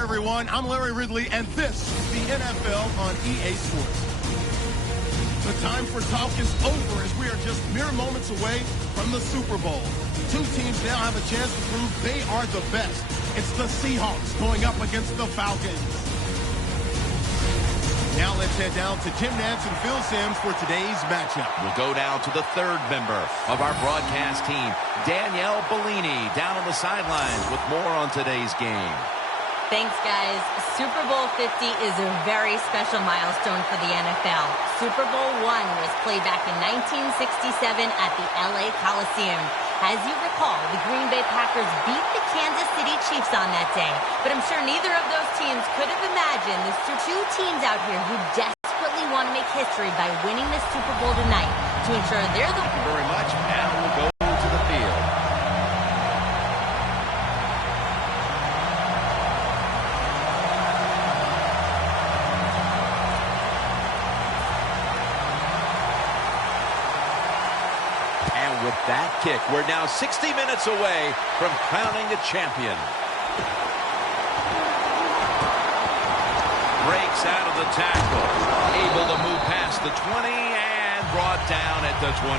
everyone. I'm Larry Ridley, and this is the NFL on EA Sports. The time for talk is over as we are just mere moments away from the Super Bowl. Two teams now have a chance to prove they are the best. It's the Seahawks going up against the Falcons. Now let's head down to Jim Nantz and Phil Simms for today's matchup. We'll go down to the third member of our broadcast team, Danielle Bellini, down on the sidelines with more on today's game. Thanks, guys. Super Bowl 50 is a very special milestone for the NFL. Super Bowl I was played back in 1967 at the LA Coliseum. As you recall, the Green Bay Packers beat the Kansas City Chiefs on that day. But I'm sure neither of those teams could have imagined the two teams out here who desperately want to make history by winning the Super Bowl tonight to ensure they're the... Very much. Now we'll go to the field. With that kick, we're now 60 minutes away from crowning a champion. Breaks out of the tackle. Able to move past the 20 and brought down at the 23.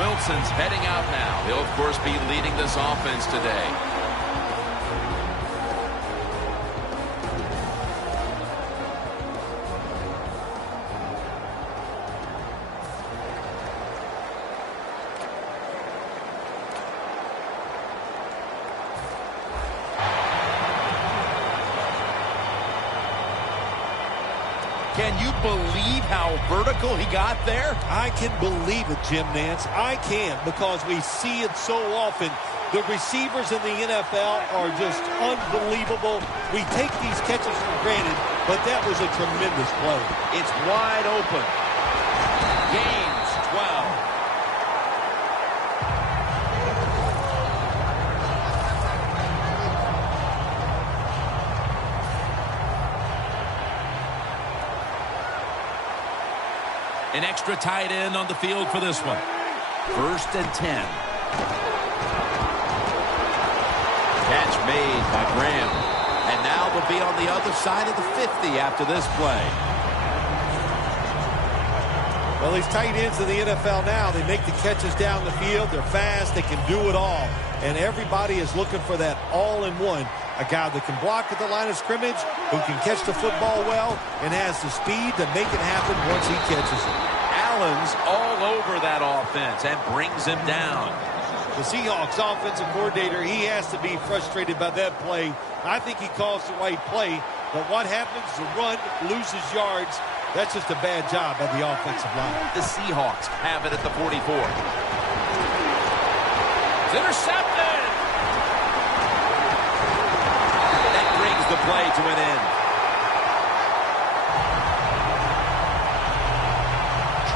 Wilson's heading out now. He'll, of course, be leading this offense today. Can you believe how vertical he got there? I can believe it, Jim Nantz. I can, because we see it so often. The receivers in the NFL are just unbelievable. We take these catches for granted, but that was a tremendous play. It's wide open. Gains 12. An extra tight end on the field for this one. 1st and 10. Catch made by Graham. And now they'll be on the other side of the 50 after this play. Well, these tight ends in the NFL now, they make the catches down the field. They're fast. They can do it all. And everybody is looking for that all-in-one. A guy that can block at the line of scrimmage, who can catch the football well, and has the speed to make it happen once he catches it. Allen's all over that offense and brings him down. The Seahawks offensive coordinator, he has to be frustrated by that play. I think he calls the right play, but what happens? The run loses yards. That's just a bad job by the offensive line. The Seahawks have it at the 44. It's intercepted! That brings the play to an end.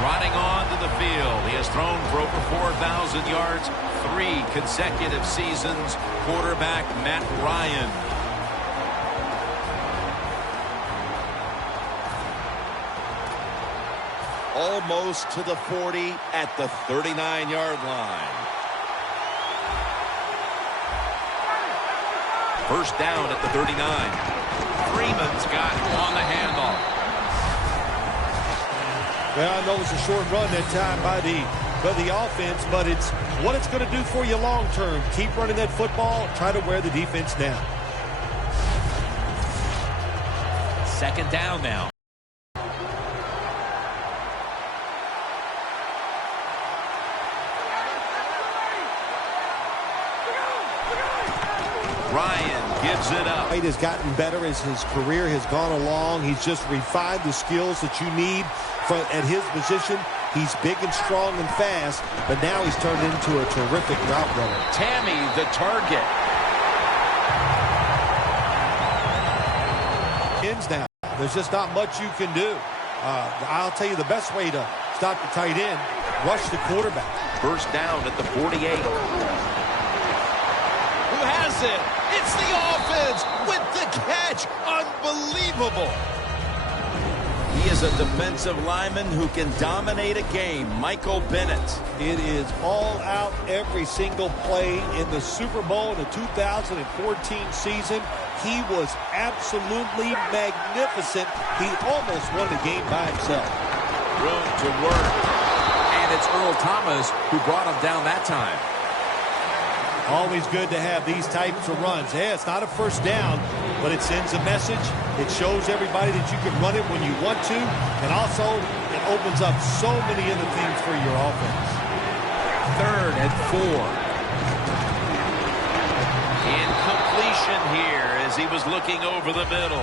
Trotting on to the field. He has thrown for over 4,000 yards, 3 consecutive seasons. Quarterback Matt Ryan. Almost to the 40 at the 39-yard line. 1st down at the 39. Freeman's got him on the handoff. Well, I know it was a short run that time by the offense, but it's what it's going to do for you long term. Keep running that football, try to wear the defense down. 2nd down now. Ryan gives it up. He has gotten better as his career has gone along. He's just refined the skills that you need at his position. He's big and strong and fast, but now he's turned into a terrific route runner. Tammy, the target. Ends now. There's just not much you can do. I'll tell you the best way to stop the tight end, rush the quarterback. 1st down at the 48. Who has it? It's the offense with the catch. Unbelievable. He is a defensive lineman who can dominate a game. Michael Bennett. It is all out every single play in the Super Bowl in the 2014 season. He was absolutely magnificent. He almost won the game by himself. Room to work. And it's Earl Thomas who brought him down that time. Always good to have these types of runs. Yeah, it's not a first down, but it sends a message. It shows everybody that you can run it when you want to, and also it opens up so many other things for your offense. 3rd and 4. Incompletion here as he was looking over the middle.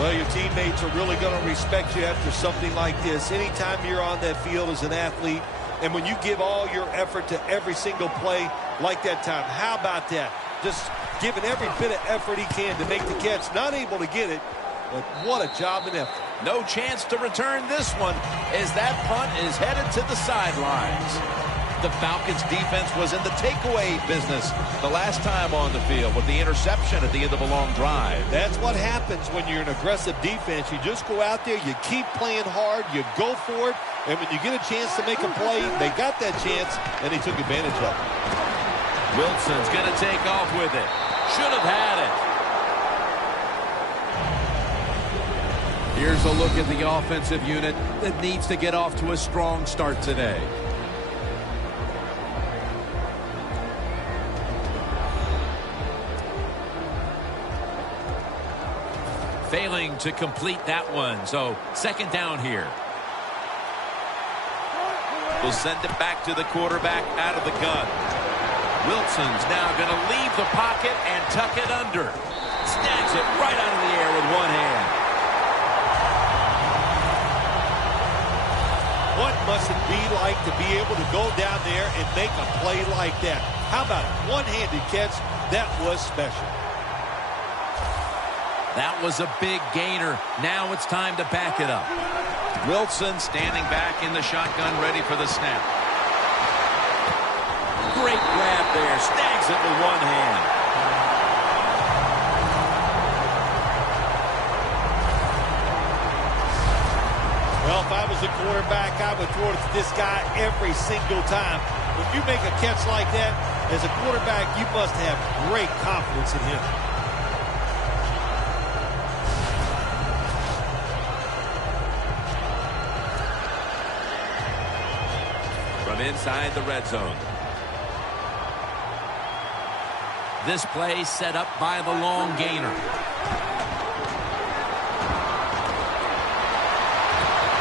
Well, your teammates are really going to respect you after something like this. Anytime you're on that field as an athlete, and when you give all your effort to every single play like that time, how about that? Just giving every bit of effort he can to make the catch. Not able to get it, but what a job and effort. No chance to return this one as that punt is headed to the sidelines. The Falcons defense was in the takeaway business the last time on the field with the interception at the end of a long drive. That's what happens when you're an aggressive defense. You just go out there, you keep playing hard, you go for it, and when you get a chance to make a play, they got that chance, and they took advantage of it. Wilson's going to take off with it. Should have had it. Here's a look at the offensive unit that needs to get off to a strong start today. Failing to complete that one, so 2nd down here. We'll send it back to the quarterback out of the gun. Wilson's now going to leave the pocket and tuck it under. Snags it right out of the air with one hand. What must it be like to be able to go down there and make a play like that? How about a one-handed catch? That was special. That was a big gainer. Now it's time to back it up. Wilson standing back in the shotgun, ready for the snap. Great grab there. Snags it with one hand. Well, if I was a quarterback, I would throw it to this guy every single time. When you make a catch like that, as a quarterback, you must have great confidence in him. From inside the red zone. This play set up by the long gainer.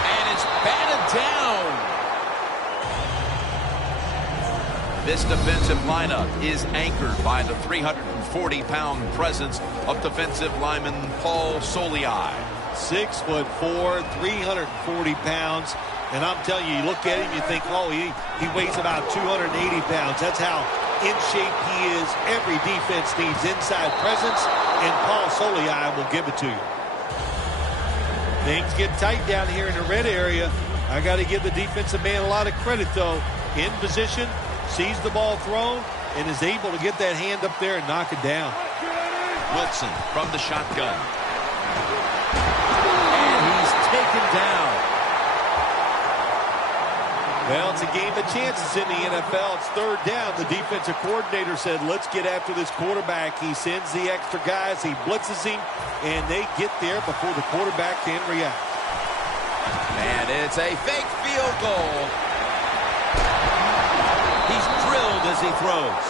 And it's batted down. This defensive lineup is anchored by the 340-pound presence of defensive lineman Paul Soliai. 6'4", 340 pounds. And I'm telling you, you look at him, you think, oh, he weighs about 280 pounds. That's how in shape he is. Every defense needs inside presence, and Paul Soliai will give it to you. Things get tight down here in the red area. I got to give the defensive man a lot of credit, though. In position, sees the ball thrown, and is able to get that hand up there and knock it down. Wilson from the shotgun. And he's taken down. Well, it's a game of chances in the NFL. It's 3rd down. The defensive coordinator said, let's get after this quarterback. He sends the extra guys. He blitzes him, and they get there before the quarterback can react. And it's a fake field goal. He's drilled as he throws.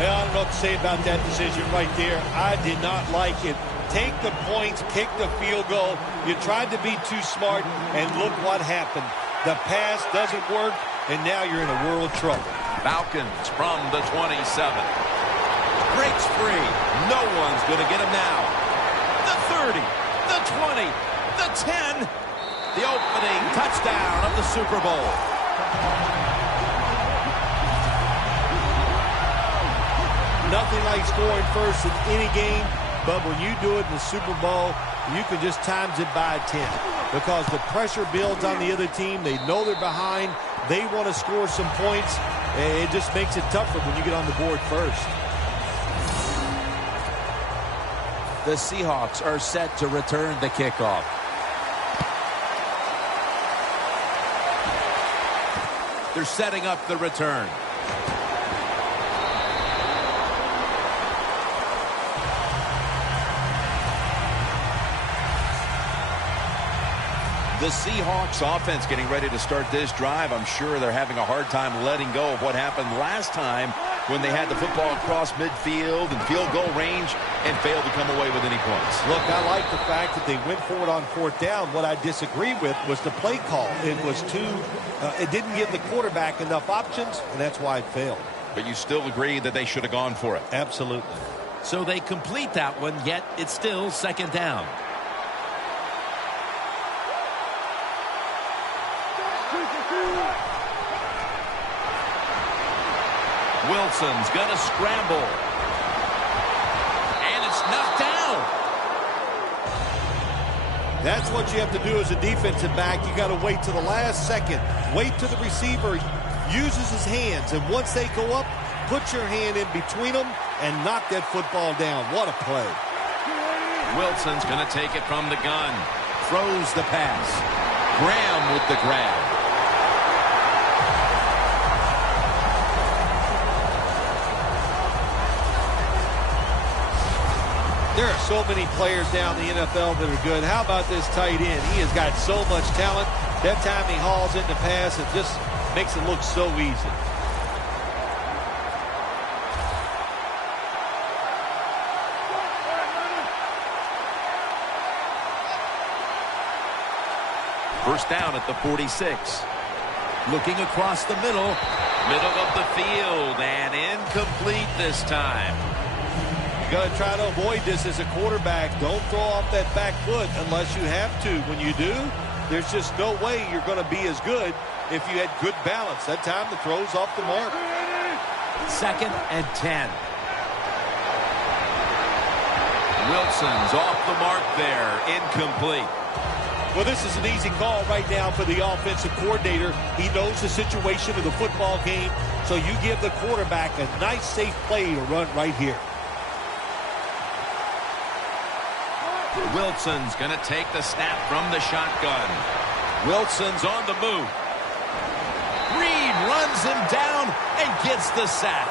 Well, I don't know what to say about that decision right there. I did not like it. Take the points, kick the field goal. You tried to be too smart, and look what happened. The pass doesn't work, and now you're in a world of trouble. Falcons from the 27. Breaks free. No one's going to get him now. The 30, the 20, the 10. The opening touchdown of the Super Bowl. Nothing like scoring first in any game. But when you do it in the Super Bowl, you can just times it by 10. Because the pressure builds on the other team. They know they're behind. They want to score some points. It just makes it tougher when you get on the board first. The Seahawks are set to return the kickoff. They're setting up the return. The Seahawks offense getting ready to start this drive. I'm sure they're having a hard time letting go of what happened last time when they had the football across midfield and field goal range and failed to come away with any points. Look, I like the fact that they went for it on fourth down. What I disagree with was the play call. It was it didn't give the quarterback enough options, and that's why it failed. But you still agree that they should have gone for it? Absolutely. So they complete that one, yet it's still second down. Wilson's going to scramble. And it's knocked down. That's what you have to do as a defensive back. You got to wait to the last second. Wait till the receiver uses his hands. And once they go up, put your hand in between them and knock that football down. What a play. Wilson's going to take it from the gun. Throws the pass. Graham with the grab. There are so many players down in the NFL that are good. How about this tight end? He has got so much talent. That time he hauls in the pass and just makes it look so easy. First down at the 46. Looking across the middle. Middle of the field and incomplete this time. Got to try to avoid this as a quarterback. Don't throw off that back foot unless you have to. When you do, there's just no way you're going to be as good if you had good balance. That time the throw's off the mark. Second and 10. Wilson's off the mark there. Incomplete. Well, this is an easy call right now for the offensive coordinator. He knows the situation of the football game, so you give the quarterback a nice, safe play to run right here. Wilson's going to take the snap from the shotgun. Wilson's on the move. Reed runs him down and gets the sack.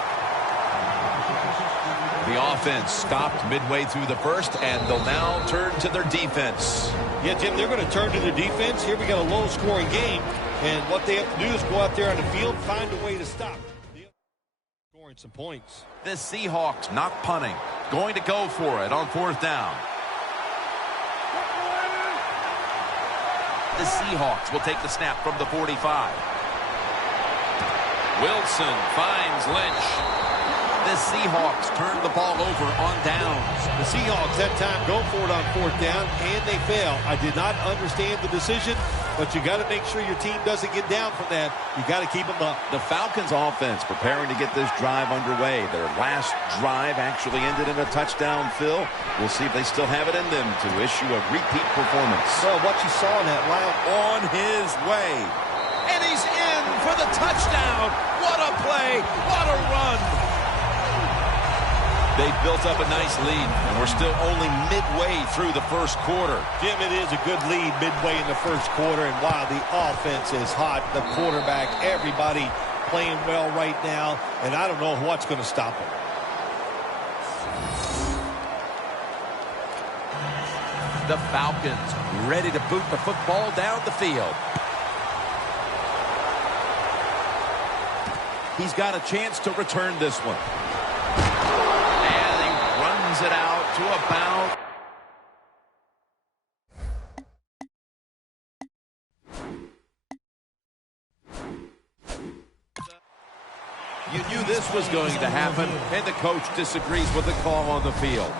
The offense stopped midway through the first, and they'll now turn to their defense. Yeah, Jim, they're going to turn to their defense. Here we got a low-scoring game, and what they have to do is go out there on the field, find a way to stop. Scoring some points. The Seahawks not punting. Going to go for it on fourth down. The Seahawks will take the snap from the 45. Wilson finds Lynch. The Seahawks turn the ball over on downs. The Seahawks that time go for it on fourth down, and they fail. I did not understand the decision, but you got to make sure your team doesn't get down from that. You got to keep them up. The Falcons offense preparing to get this drive underway. Their last drive actually ended in a touchdown, Phil. We'll see if they still have it in them to issue a repeat performance. Well, what you saw in that line. On his way. And he's in for the touchdown. What a play. What a run. They built up a nice lead, and we're still only midway through the first quarter. Jim, it is a good lead midway in the first quarter, and wow, the offense is hot. The quarterback, everybody playing well right now, and I don't know what's going to stop them. The Falcons ready to boot the football down the field. He's got a chance to return this one. It out to about you knew this was going to happen, and the coach disagrees with the call on the field.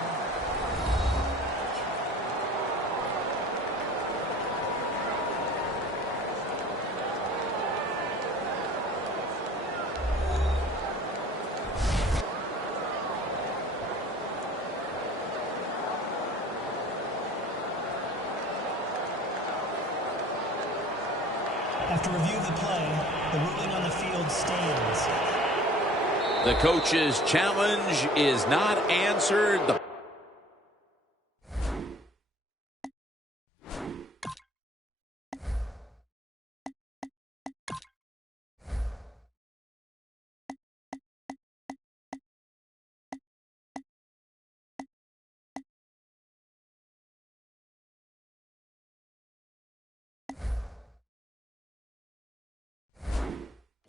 After review of the play, the ruling on the field stands. The coach's challenge is not answered. The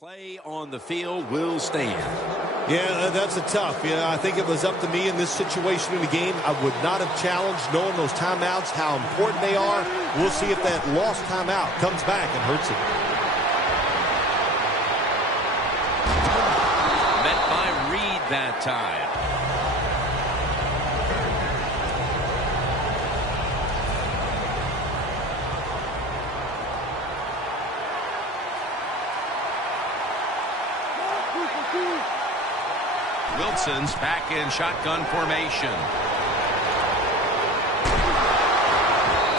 Play on the field will stand. Yeah, that's a tough. I think it was up to me in this situation in the game. I would not have challenged, knowing those timeouts, how important they are. We'll see if that lost timeout comes back and hurts it. Met by Reed that time. Wilson's back in shotgun formation.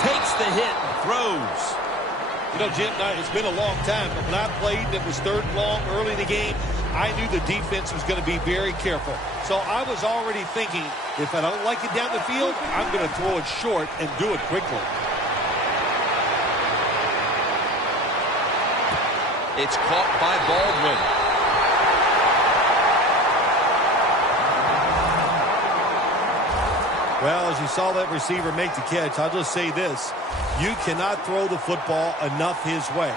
Takes the hit and throws. Jim, it's been a long time, but when I played and it was third and long early in the game, I knew the defense was going to be very careful. So I was already thinking, if I don't like it down the field, I'm going to throw it short and do it quickly. It's caught by Baldwin. Well, as you saw that receiver make the catch, I'll just say this. You cannot throw the football enough his way.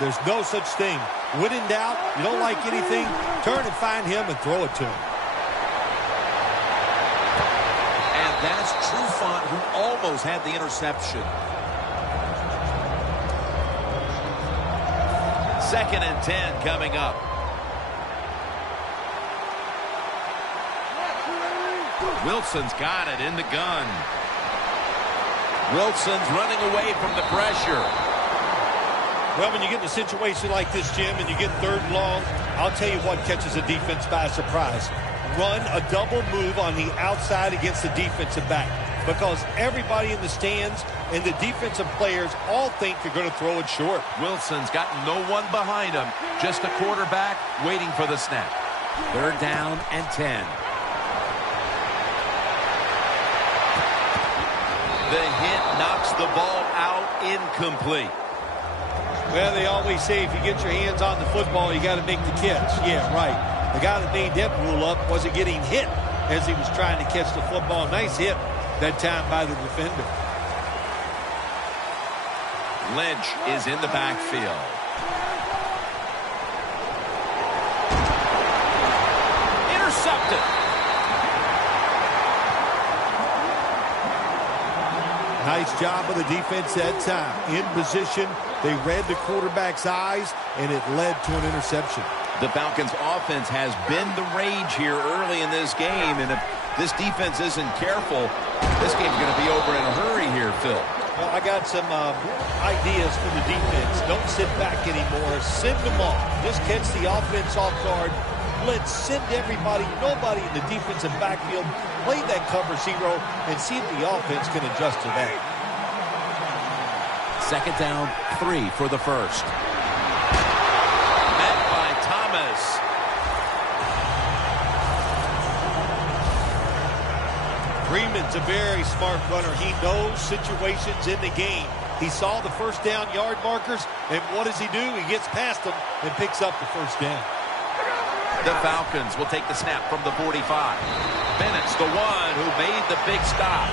There's no such thing. When in doubt, you don't like anything, turn and find him and throw it to him. And that's Trufant, who almost had the interception. 2nd and 10 coming up. Wilson's got it in the gun. Wilson's running away from the pressure. Well, when you get in a situation like this, Jim, and you get third and long, I'll tell you what catches a defense by surprise. Run a double move on the outside against the defensive back, because everybody in the stands and the defensive players all think they're going to throw it short. Wilson's got no one behind him, just a quarterback waiting for the snap. 3rd down and 10. The hit knocks the ball out, incomplete. Well, they always say if you get your hands on the football, you got to make the catch. Yeah, right. The guy that made that rule up wasn't getting hit as he was trying to catch the football. Nice hit that time by the defender. Lynch is in the backfield. Intercepted. Nice job of the defense that time. In position, they read the quarterback's eyes, and it led to an interception. The Falcons' offense has been the rage here early in this game, and if this defense isn't careful, this game's going to be over in a hurry here, Phil. Well, I got some ideas for the defense. Don't sit back anymore. Send them off. Just catch the offense off guard. Let's send everybody, nobody in the defensive backfield, play that cover zero, and see if the offense can adjust to that. 2nd down, 3 for the first. Met by Thomas. Freeman's a very smart runner. He knows situations in the game. He saw the first down yard markers, and what does he do? He gets past them and picks up the first down. The Falcons will take the snap from the 45. Bennett's the one who made the big stop.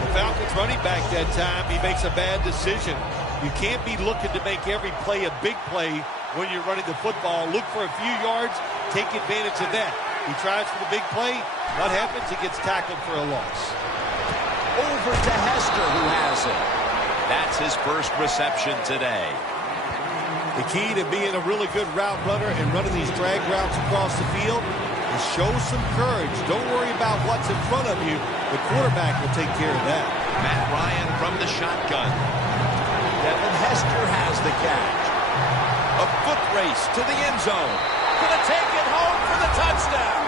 The Falcons running back that time, he makes a bad decision. You can't be looking to make every play a big play when you're running the football. Look for a few yards, take advantage of that. He tries for the big play. What happens? He gets tackled for a loss. Over to Hester, who has it. That's his first reception today. The key to being a really good route runner and running these drag routes across the field is show some courage. Don't worry about what's in front of you. The quarterback will take care of that. Matt Ryan from the shotgun. Devin Hester has the catch. A foot race to the end zone. Gonna take it home for the touchdown.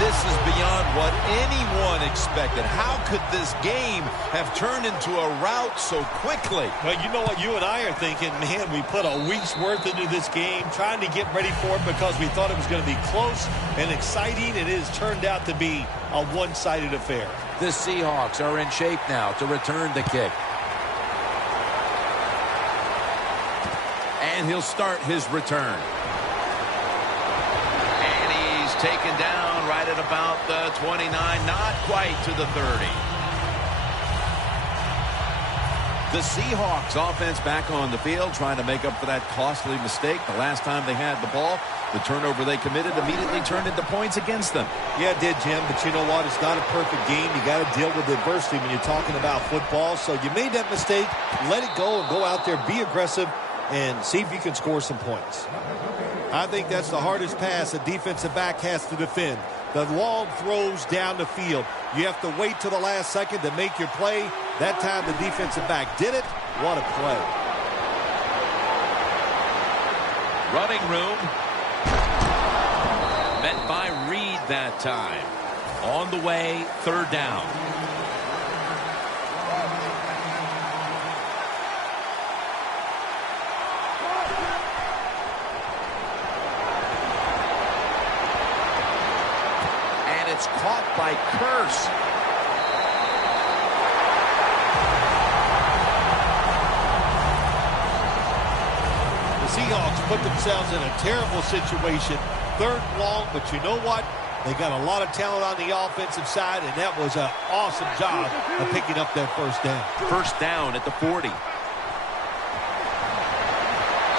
This is beyond what anyone expected. How could this game have turned into a rout so quickly? Well, you know what you and I are thinking, man, we put a week's worth into this game trying to get ready for it because we thought it was going to be close and exciting. It has turned out to be a one-sided affair. The Seahawks are in shape now to return the kick. And he'll start his return. And he's taken down right at about the 29, not quite to the 30. The Seahawks offense back on the field trying to make up for that costly mistake. The last time they had the ball, the turnover they committed immediately turned into points against them. Yeah, it did, Jim, but you know what? It's not a perfect game. You got to deal with adversity when you're talking about football. So you made that mistake. Let it go and go out there, be aggressive, and see if you can score some points. I think that's the hardest pass a defensive back has to defend. The long throws down the field. You have to wait till the last second to make your play. That time the defensive back did it. What a play. Running room. Met by Reed that time. On the way, third down. It's caught by Curse. The Seahawks put themselves in a terrible situation. Third and long, but you know what? They got a lot of talent on the offensive side, and that was an awesome job of picking up that first down. First down at the 40.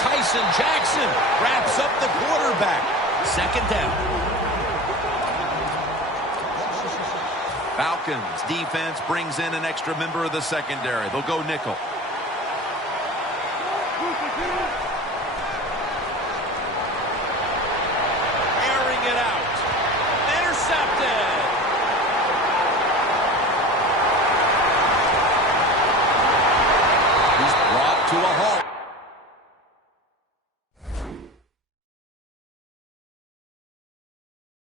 Tyson Jackson wraps up the quarterback. Second down. Falcons defense brings in an extra member of the secondary. They'll go nickel.